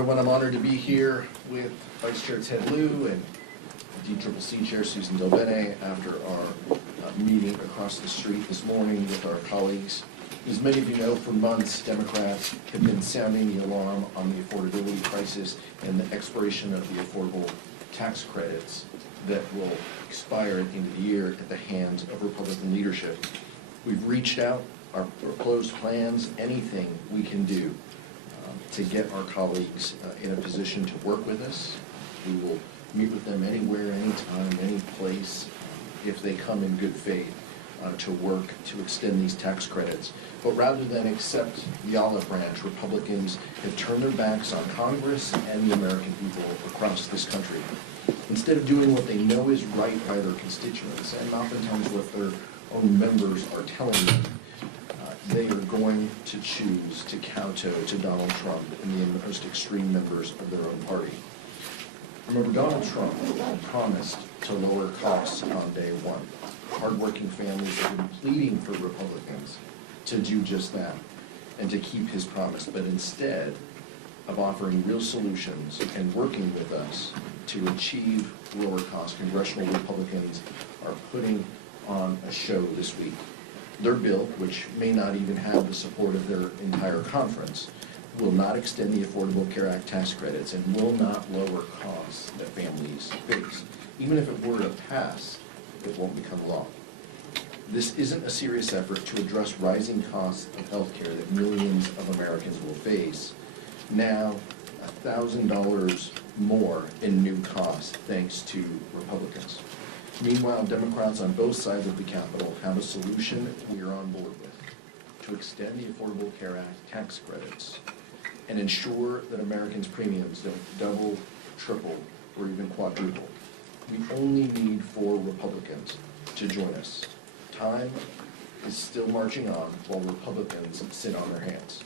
everyone. I'm honored to be here with Vice Chair Ted Lieu and DCCC Chair Susan Delbene after our meeting across the street this morning with our colleagues. As many of you know, for months, Democrats have been sounding the alarm on the affordability crisis and the expiration of the affordable tax credits that will expire at the end of the year at the hands of Republican leadership. We've reached out, our proposed plans, anything we can do to get our colleagues in a position to work with us. We will meet with them anywhere, anytime, any place, if they come in good faith to work to extend these tax credits. But rather than accept the olive branch, Republicans have turned their backs on Congress and the American people across this country. Instead of doing what they know is right by their constituents, and oftentimes what their own members are telling them, they are going to choose to kowtow to Donald Trump and the most extreme members of their own party. Remember, Donald Trump promised to lower costs on day one. Hardworking families have been pleading for Republicans to do just that and to keep his promise. But instead of offering real solutions and working with us to achieve lower costs, congressional Republicans are putting on a show this week. Their bill, which may not even have the support of their entire conference, will not extend the Affordable Care Act tax credits and will not lower costs that families face. Even if it were to pass, it won't become law. This isn't a serious effort to address rising costs of health care that millions of Americans will face. Now, $1,000 more in new costs thanks to Republicans. Meanwhile, Democrats on both sides of the Capitol have a solution we are on board with to extend the Affordable Care Act tax credits and ensure that Americans' premiums don't double, triple, or even quadruple. We only need 4 Republicans to join us. Time is still marching on while Republicans sit on their hands.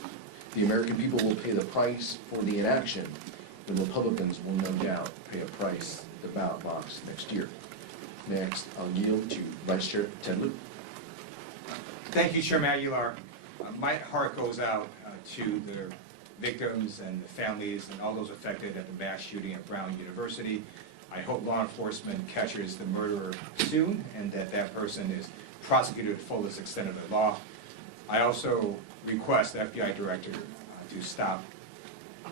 The American people will pay the price for the inaction, and Republicans will no doubt pay a price at the ballot box next year. Next, I'll yield to Vice Chair Ted Lieu. Thank you, Chairman Aguilar. My heart goes out to the victims and the families and all those affected at the mass shooting at Brown University. I hope law enforcement catches the murderer soon and that that person is prosecuted to the fullest extent of the law. I also request the FBI director to stop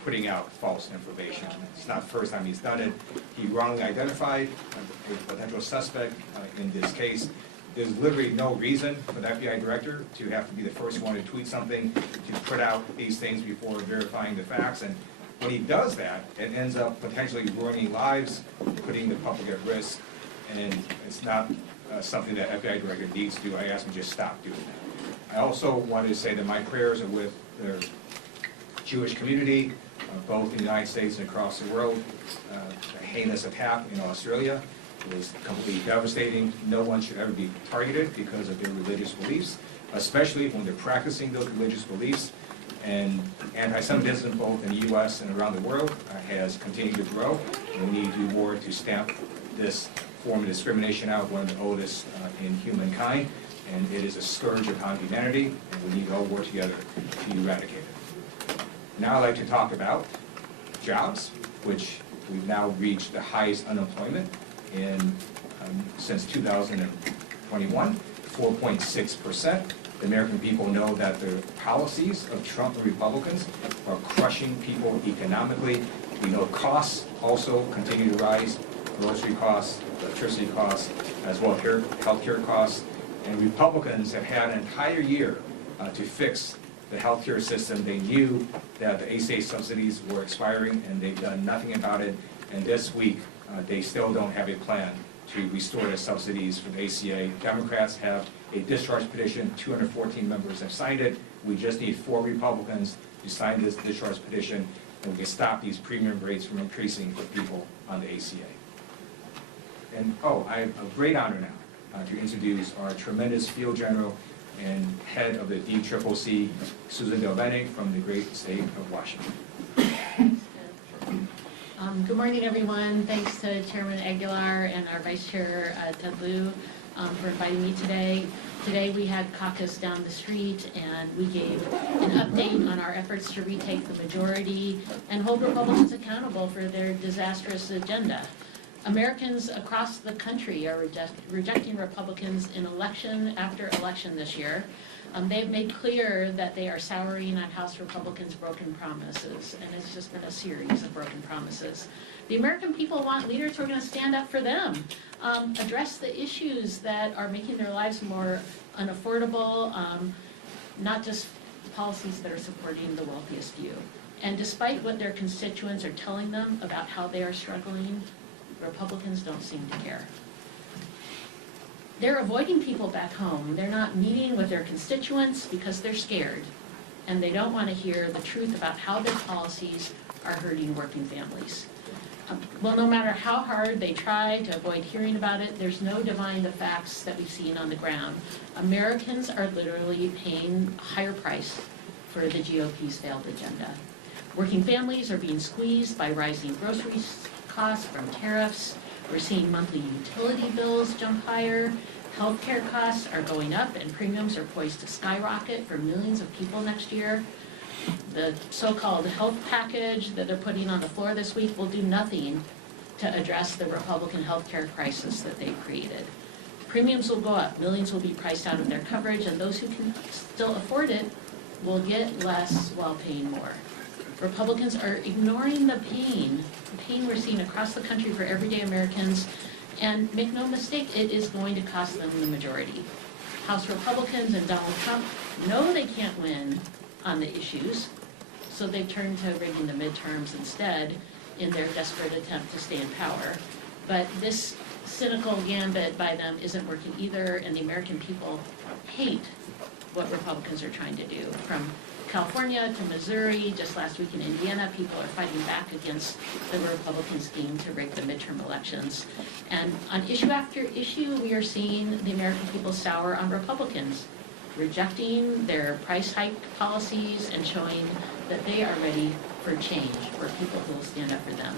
putting out false information. It's not the first time he's done it. He wrongly identified a potential suspect in this case. There's literally no reason for the FBI director to have to be the first one to tweet something, to put out these things before verifying the facts. And when he does that, it ends up potentially ruining lives, putting the public at risk, and it's not something that FBI director needs to do. I ask him to just stop doing that. I also wanted to say that my prayers are with the Jewish community, both in the United States and across the world. A heinous attack in Australia was completely devastating. No one should ever be targeted because of their religious beliefs, especially when they're practicing those religious beliefs. And anti-Semitism, both in the U.S. and around the world, has continued to grow. And we need to do more to stamp this form of discrimination out, one of the oldest in humankind. And it is a scourge upon humanity, and we need to all work together to eradicate it. Now I'd like to talk about jobs, which we've now reached the highest unemployment in since 2021, 4.6%. The American people know that the policies of Trump and Republicans are crushing people economically. We know costs also continue to rise, grocery costs, electricity costs, as well as healthcare costs. And Republicans have had an entire year to fix the healthcare system. They knew that the ACA subsidies were expiring, and they've done nothing about it. And this week, they still don't have a plan to restore the subsidies for the ACA. Democrats have a discharge petition. 214 members have signed it. We just need 4 Republicans to sign this discharge petition, and we can stop these premium rates from increasing for people on the ACA. And I have a great honor now to introduce our tremendous field general and head of the DCCC, Susan Delbene, from the great state of Washington. Good morning, everyone. Thanks to Chairman Aguilar and our Vice Chair, Ted Lieu, for inviting me today. Today we had caucus down the street and we gave an update on our efforts to retake the majority and hold Republicans accountable for their disastrous agenda. Americans across the country are rejecting Republicans in election after election this year. They've made clear that they are souring on House Republicans' broken promises, and it's just been a series of broken promises. The American people want leaders who are going to stand up for them, address the issues that are making their lives more unaffordable, not just policies that are supporting the wealthiest few. And despite what their constituents are telling them about how they are struggling, Republicans don't seem to care. They're avoiding people back home. They're not meeting with their constituents because they're scared. And they don't want to hear the truth about how their policies are hurting working families. Well, no matter how hard they try to avoid hearing about it, there's no denying the facts that we've seen on the ground. Americans are literally paying a higher price for the GOP's failed agenda. Working families are being squeezed by rising grocery costs from tariffs. We're seeing monthly utility bills jump higher. Healthcare costs are going up and premiums are poised to skyrocket for millions of people next year. The so-called health package that they're putting on the floor this week will do nothing to address the Republican healthcare crisis that they've created. Premiums will go up, millions will be priced out of their coverage, and those who can still afford it will get less while paying more. Republicans are ignoring the pain we're seeing across the country for everyday Americans, and make no mistake, it is going to cost them the majority. House Republicans and Donald Trump know they can't win on the issues, so they've turned to rigging the midterms instead in their desperate attempt to stay in power. But this cynical gambit by them isn't working either, and the American people hate what Republicans are trying to do. From California to Missouri, just last week in Indiana, people are fighting back against the Republican scheme to rig the midterm elections. And on issue after issue, we are seeing the American people sour on Republicans, rejecting their price hike policies and showing that they are ready for change, for people who will stand up for them.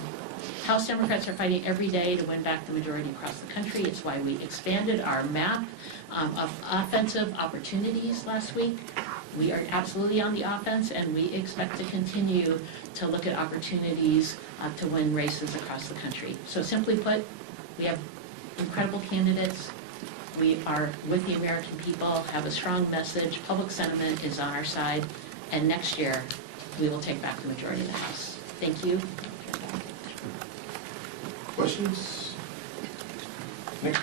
House Democrats are fighting every day to win back the majority across the country. It's why we expanded our map of offensive opportunities last week. We are absolutely on the offense, and we expect to continue to look at opportunities to win races across the country. So simply put, we have incredible candidates. We are with the American people, have a strong message, public sentiment is on our side, and next year we will take back the majority of the House. Thank you. Questions? Nick?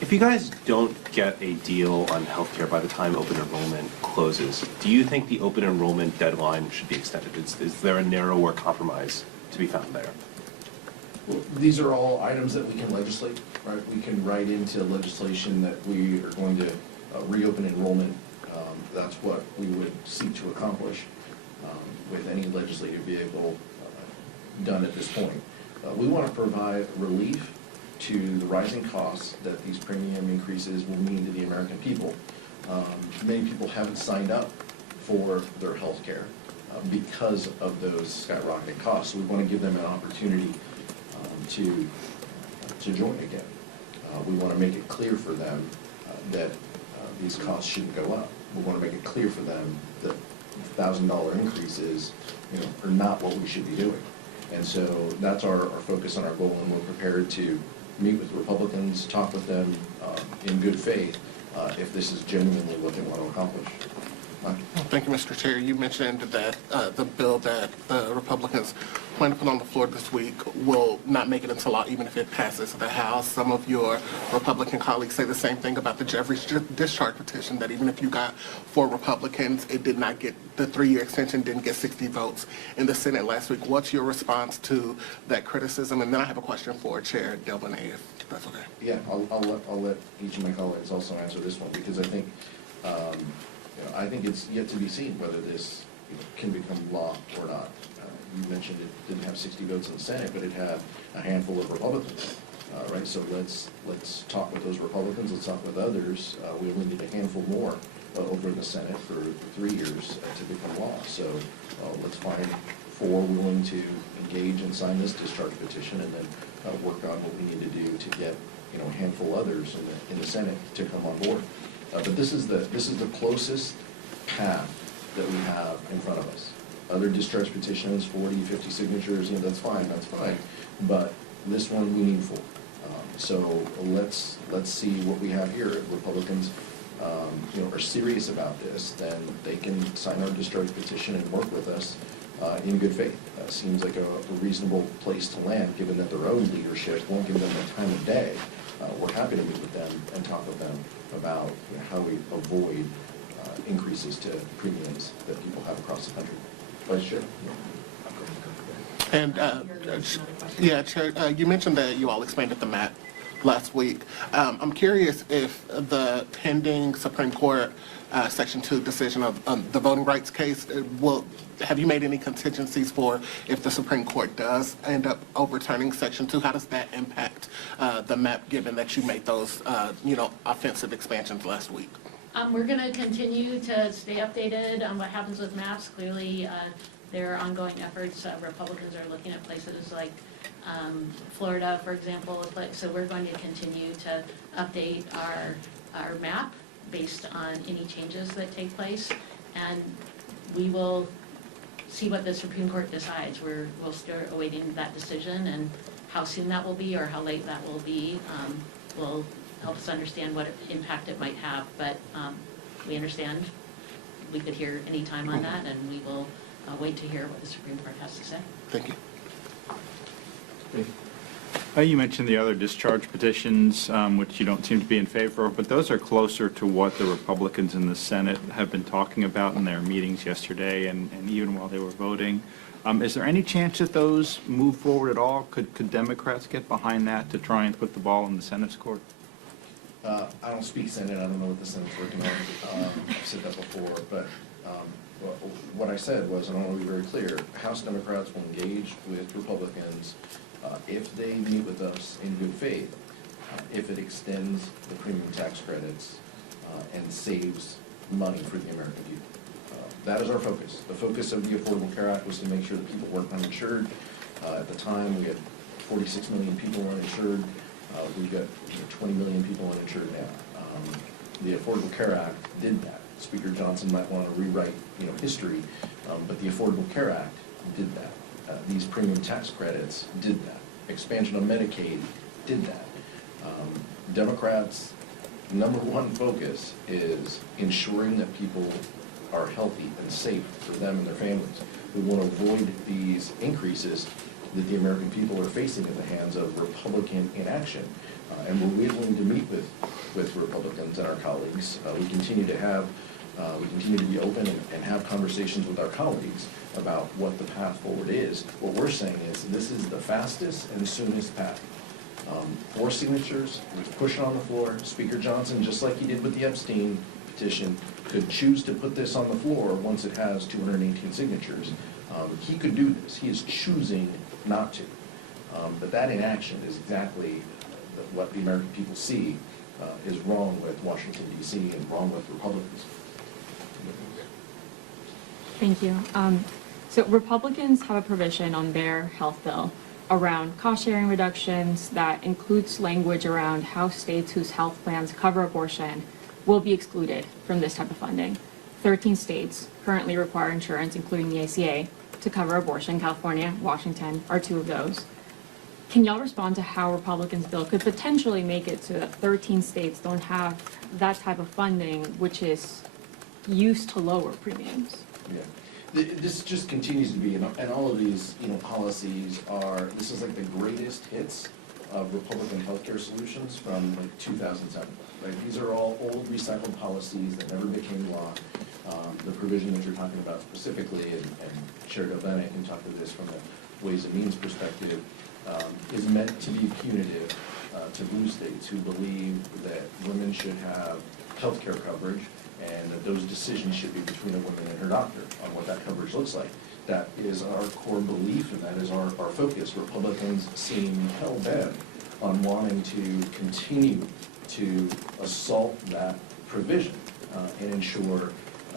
If you guys don't get a deal on healthcare by the time open enrollment closes, do you think the open enrollment deadline should be extended? Is there a narrower compromise to be found there? Well, these are all items that we can legislate, right? We can write into legislation that we are going to reopen enrollment. That's what we would seek to accomplish with any legislative vehicle done at this point. We want to provide relief to the rising costs that these premium increases will mean to the American people. Many people haven't signed up for their health care because of those skyrocketing costs. So we want to give them an opportunity to join again. We want to make it clear for them that these costs shouldn't go up. We want to make it clear for them that $1,000 increases, are not what we should be doing. And so that's our focus and our goal, and we're prepared to meet with Republicans, talk with them in good faith if this is genuinely what they want to accomplish. Thank you, Mr. Chair. You mentioned that the bill that the Republicans plan to put on the floor this week will not make it into law even if it passes the House. Some of your Republican colleagues say the same thing about the Jeffries discharge petition, that even if you got 4 Republicans, it did not get, the 3-year extension didn't get 60 votes in the Senate last week. What's your response to that criticism? And then I have a question for Chair Delbene, if that's okay. Yeah, I'll let each of my colleagues also answer this one, because I think it's yet to be seen whether this can become law or not. You mentioned it didn't have 60 votes in the Senate, but it had a handful of Republicans, right? So let's talk with those Republicans, let's talk with others. We only need a handful more over in the Senate for 3 years to become law. So let's find 4 willing to engage and sign this discharge petition, and then work on what we need to do to get a handful others in the Senate to come on board. But this is the closest path that we have in front of us. Other discharge petitions, 40, 50 signatures, that's fine, but this one, we need 4. So let's see what we have here. If Republicans, are serious about this, then they can sign our discharge petition and work with us in good faith. Seems like a reasonable place to land, given that their own leadership won't give them the time of day. We're happy to meet with them and talk with them about how we avoid increases to premiums that people have across the country. Vice Chair? And, yeah, Chair, you mentioned that you all expanded the map last week. I'm curious if the pending Supreme Court Section 2 decision of the voting rights case, have you made any contingencies for if the Supreme Court does end up overturning Section 2? How does that impact the map, given that you made those, offensive expansions last week? We're going to continue to stay updated on what happens with maps. Clearly, there are ongoing efforts. Republicans are looking at places like Florida, for example. So we're going to continue to update our map based on any changes that take place. And we will see what the Supreme Court decides. We'll start awaiting that decision, and how soon that will be or how late that will be will help us understand what impact it might have. But we understand we could hear any time on that, and we will wait to hear what the Supreme Court has to say. Thank you. You mentioned the other discharge petitions, which you don't seem to be in favor of, but those are closer to what the Republicans in the Senate have been talking about in their meetings yesterday and even while they were voting. Is there any chance that those move forward at all? Could Democrats get behind that to try and put the ball in the Senate's court? I don't speak Senate. I don't know what the Senate's working on. I've said that before, but what I said was, and I want to be very clear, House Democrats will engage with Republicans if they meet with us in good faith, if it extends the premium tax credits and saves money for the American people. That is our focus. The focus of the Affordable Care Act was to make sure that people weren't uninsured. At the time, we had 46 million people uninsured. We've got 20 million people uninsured now. The Affordable Care Act did that. Speaker Johnson might want to rewrite, history, but the Affordable Care Act did that. These premium tax credits did that. Expansion of Medicaid did that. Democrats' number one focus is ensuring that people are healthy and safe for them and their families. We want to avoid these increases that the American people are facing at the hands of Republican inaction. And we're willing to meet with Republicans and our colleagues. We continue to be open and have conversations with our colleagues about what the path forward is. What we're saying is this is the fastest and soonest path. 4 signatures, we've pushed it on the floor. Speaker Johnson, just like he did with the Epstein petition, could choose to put this on the floor once it has 218 signatures. He could do this. He is choosing not to. But that inaction is exactly what the American people see is wrong with Washington, D.C. and wrong with Republicans. Thank you. So Republicans have a provision on their health bill around cost-sharing reductions that includes language around how states whose health plans cover abortion will be excluded from this type of funding. 13 states currently require insurance, including the ACA, to cover abortion. California, Washington are 2 of those. Can y'all respond to how Republicans' bill could potentially make it so that 13 states don't have that type of funding, which is used to lower premiums? Yeah. This just continues to be, and all of these, policies this is like the greatest hits of Republican healthcare solutions from like 2007. Right? These are all old recycled policies that never became law. The provision that you're talking about specifically, and Chair Delbene can talk to this from a Ways and Means perspective, is meant to be punitive to blue states who believe that women should have health care coverage and that those decisions should be between a woman and her doctor on what that coverage looks like. That is our core belief, and that is our focus. Republicans seem hell-bent on wanting to continue to assault that provision and ensure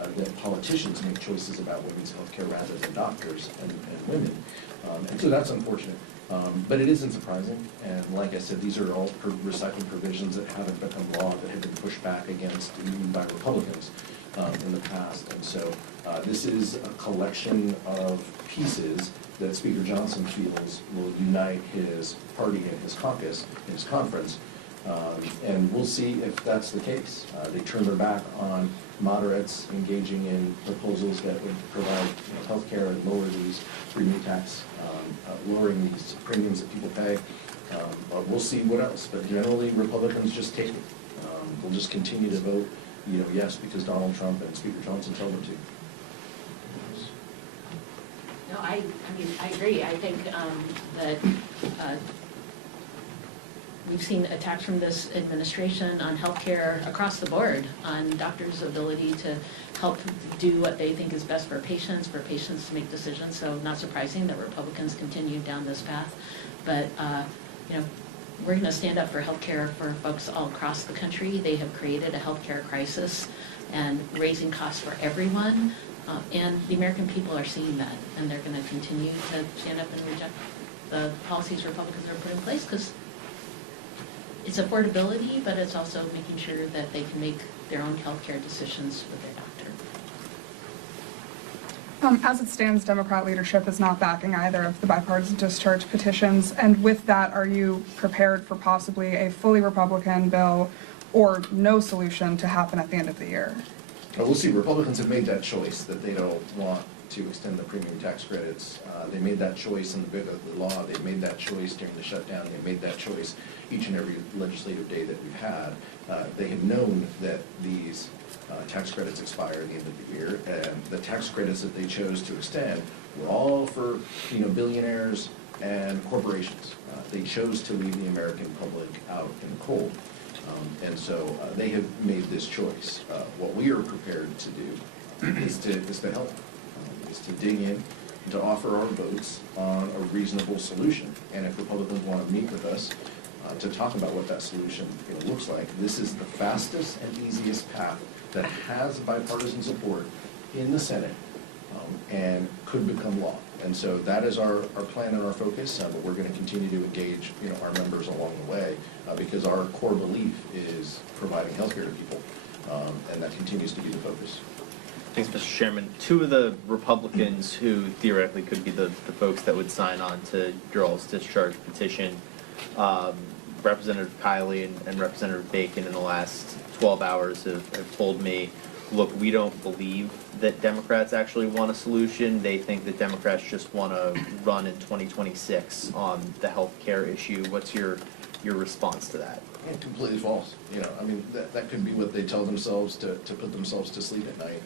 that politicians make choices about women's health care rather than doctors and women. And so that's unfortunate. But it isn't surprising, and like I said, these are all recycled provisions that haven't become law, that have been pushed back against even by Republicans in the past. And so this is a collection of pieces that Speaker Johnson feels will unite his party and his caucus, his conference, and we'll see if that's the case. They turn their back on moderates engaging in proposals that would provide health care and lower these premium tax, lowering these premiums that people pay. But we'll see what else. But generally, Republicans just take it. We'll just continue to vote, yes, because Donald Trump and Speaker Johnson tell them to. No, I mean, I agree. I think that we've seen attacks from this administration on healthcare across the board, on doctors' ability to help do what they think is best for patients to make decisions. So not surprising that Republicans continue down this path. But, we're going to stand up for healthcare for folks all across the country. They have created a healthcare crisis and raising costs for everyone. And the American people are seeing that, and they're going to continue to stand up and reject the policies Republicans are putting in place, because it's affordability, but it's also making sure that they can make their own healthcare decisions with their doctor. As it stands, Democrat leadership is not backing either of the bipartisan discharge petitions, and with that, are you prepared for possibly a fully Republican bill or no solution to happen at the end of the year? We'll see. Republicans have made that choice that they don't want to extend the premium tax credits. They made that choice in the big of the law. They made that choice during the shutdown. They made that choice each and every legislative day that we've had. They have known that these tax credits expire at the end of the year, and the tax credits that they chose to extend were all for billionaires and corporations. They chose to leave the American public out in the cold. And so they have made this choice. What we are prepared to do is to help, is to dig in, and to offer our votes on a reasonable solution. And if Republicans want to meet with us to talk about what that solution looks like, this is the fastest and easiest path that has bipartisan support in the Senate and could become law. And so that is our plan and our focus, but we're going to continue to engage our members along the way because our core belief is providing health care to people, and that continues to be the focus. Thanks, Mr. Chairman. Two of the Republicans who theoretically could be the folks that would sign on to your all's discharge petition, Representative Kiley and Representative Bacon in the last 12 hours have told me, look, we don't believe that Democrats actually want a solution. They think that Democrats just want to run in 2026 on the health care issue. What's your response to that? Yeah, completely false. I mean, that could be what they tell themselves to put themselves to sleep at night,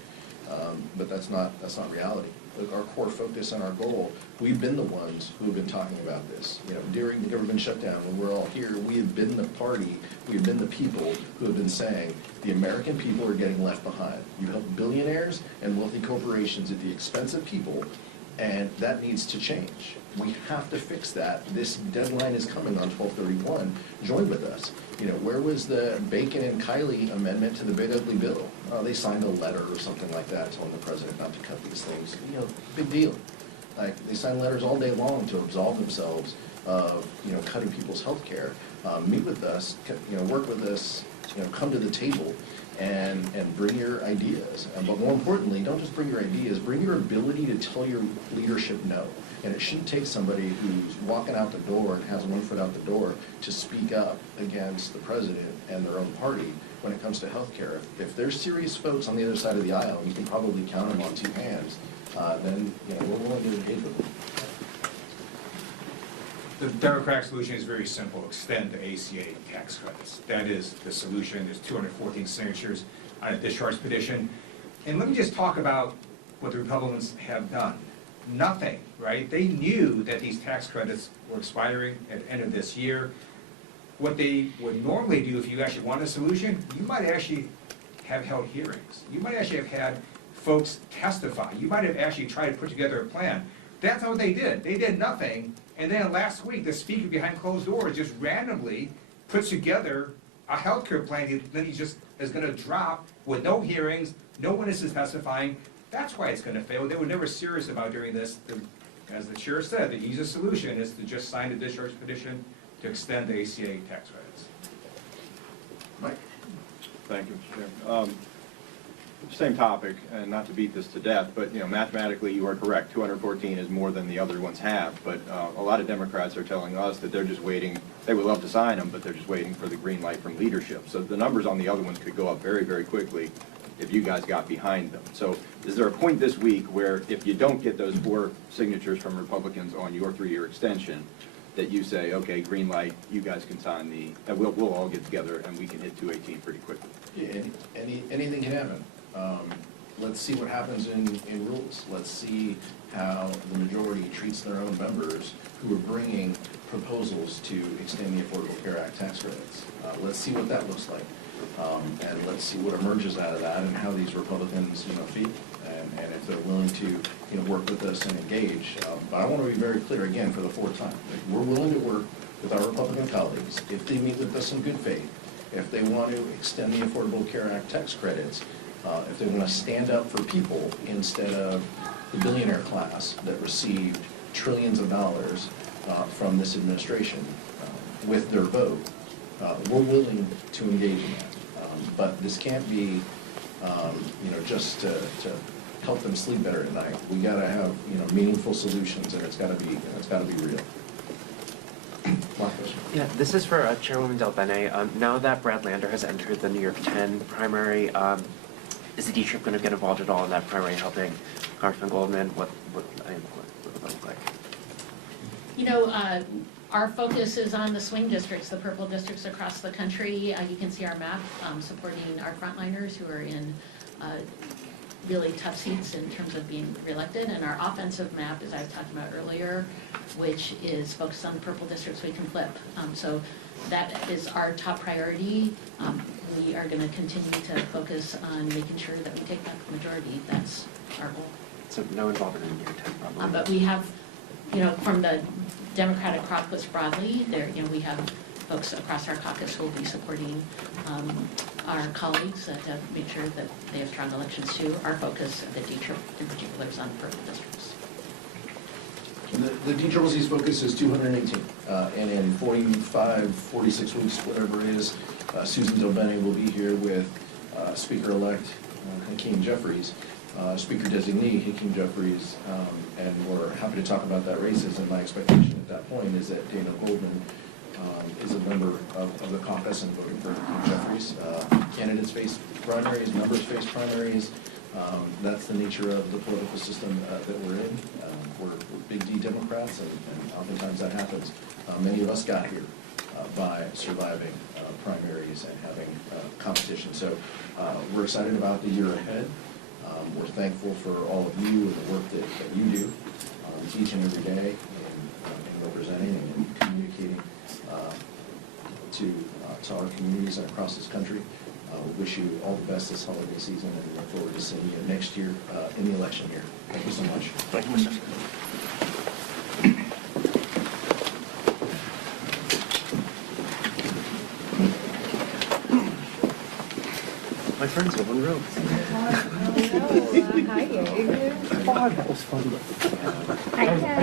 but that's not reality. Look, our core focus and our goal, we've been the ones who have been talking about this. During the government shutdown, when we're all here, we have been the party, we have been the people who have been saying the American people are getting left behind. You help billionaires and wealthy corporations at the expense of people, and that needs to change. We have to fix that. This deadline is coming on 12/31. Join with us. Where was the Bacon and Kiley amendment to the big ugly bill? They signed a letter or something like that telling the president not to cut these things. Big deal. Like, they sign letters all day long to absolve themselves of, cutting people's health care. Meet with us, work with us, come to the table and bring your ideas. But more importantly, don't just bring your ideas, bring your ability to tell your leadership no. And it shouldn't take somebody who's walking out the door and has one foot out the door to speak up against the president and their own party when it comes to health care. If there's serious folks on the other side of the aisle, and you can probably count them on two hands, then we're willing to engage with them. The Democratic solution is very simple: extend the ACA tax credits. That is the solution. There's 214 signatures on a discharge petition. And let me just talk about what the Republicans have done. Nothing, right? They knew that these tax credits were expiring at the end of this year. What they would normally do, if you actually want a solution, you might actually have held hearings. You might actually have had folks testify. You might have actually tried to put together a plan. That's not what they did. They did nothing. And then last week, the speaker behind closed doors just randomly puts together a healthcare plan, then he just is gonna drop with no hearings, no witnesses testifying. That's why it's gonna fail. They were never serious about doing this. As the chair said, the easiest solution is to just sign the discharge petition to extend the ACA tax credits. Mike? Thank you, Mr. Chairman. Same topic, and not to beat this to death, but, you know, mathematically you are correct. 214 is more than the other ones have, but a lot of Democrats are telling us that they're just waiting. They would love to sign them, but they're just waiting for the green light from leadership. So the numbers on the other ones could go up very, very quickly if you guys got behind them. So is there a point this week where if you don't get those 4 signatures from Republicans on your 3-year extension, that you say, okay, green light, you guys can sign we'll all get together and we can hit 218 pretty quickly? Yeah, anything can happen. Let's see what happens in rules. Let's see how the majority treats their own members who are bringing proposals to extend the Affordable Care Act tax credits. Let's see what that looks like. And let's see what emerges out of that and how these Republicans, feel. And if they're willing to, work with us and engage. But I want to be very clear again for the 4th time. We're willing to work with our Republican colleagues if they meet with us in good faith, if they want to extend the Affordable Care Act tax credits, if they want to stand up for people instead of the billionaire class that received trillions of dollars from this administration with their vote, we're willing to engage in that. But this can't be, just to help them sleep better at night. We got to have, meaningful solutions, and it's got to be real. Yeah, this is for Chairwoman Del Bene. Now that Brad Lander has entered the New York 10 primary, is the D-Trip going to get involved at all in that primary, helping Congressman Goldman? What would that look like? Our focus is on the swing districts, the purple districts across the country. You can see our map supporting our frontliners who are in really tough seats in terms of being reelected. And our offensive map, as I was talking about earlier, which is focused on the purple districts we can flip. So that is our top priority. We are going to continue to focus on making sure that we take back the majority. That's our goal. So no involvement in New York 10 probably. But we have, from the Democratic caucus broadly, we have folks across our caucus who will be supporting our colleagues to make sure that they have strong elections too. Our focus at the D-Trip in particular is on purple districts. The DCCC's focus is 218, and in 46 weeks, whatever it is, Susan Del Bene will be here with Speaker-elect Hakeem Jeffries, Speaker designee Hakeem Jeffries, and we're happy to talk about that races. And my expectation at that point is that Dana Goldman is a member of the caucus and voting for Hakeem Jeffries. Candidates face primaries, members face primaries. That's the nature of the political system that we're in. We're big D Democrats, and oftentimes that happens. Many of us got here by surviving primaries and having competition. So we're excited about the year ahead. We're thankful for all of you and the work that you do each and every day in representing and communicating to our communities and across this country. We wish you all the best this holiday season, and look forward to seeing you next year in the election year. Thank you so much. Thank you, Mr. Chairman. My friends live on road. Hi, Gabe. That was fun. Hi, Ken.